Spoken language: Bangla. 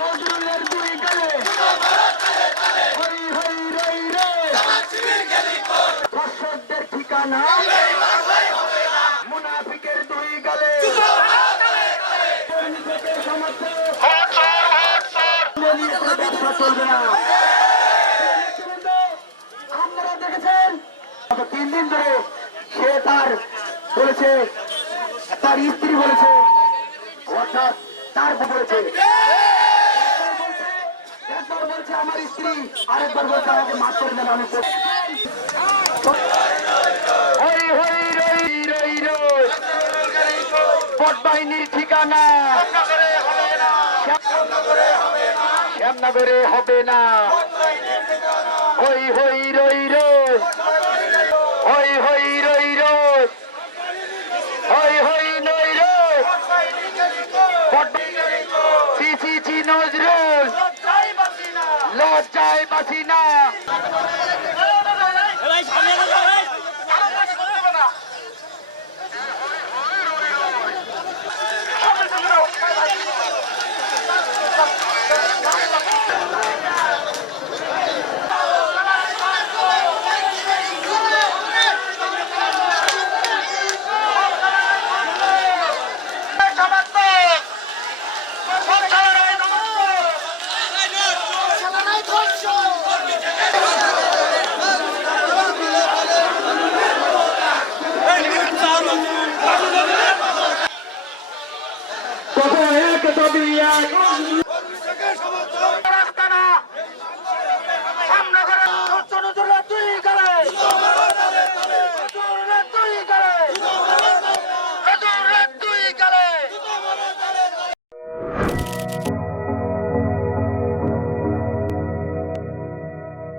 নজরুলের দুই গালে হই হই রই রে দর্শকদের ঠিকানা মুনাফিকের দুই গালে চলবে না। আপনারা দেখেছেন 3 দিন ধরে সে তার বলেছে, তার স্ত্রী বলেছে, অর্থাৎ তার বলেছে, একবার বলছে আমার স্ত্রী, আরেকবার বলছে আমাকে মাফ করে দেন, আমি বাহিনীর ঠিকানা শ্যামনগরে হবে না। হই হই রই রই হই হই রই রই হই হই নই রই সিসি নজরুল লজ্জায় বাসি না। এক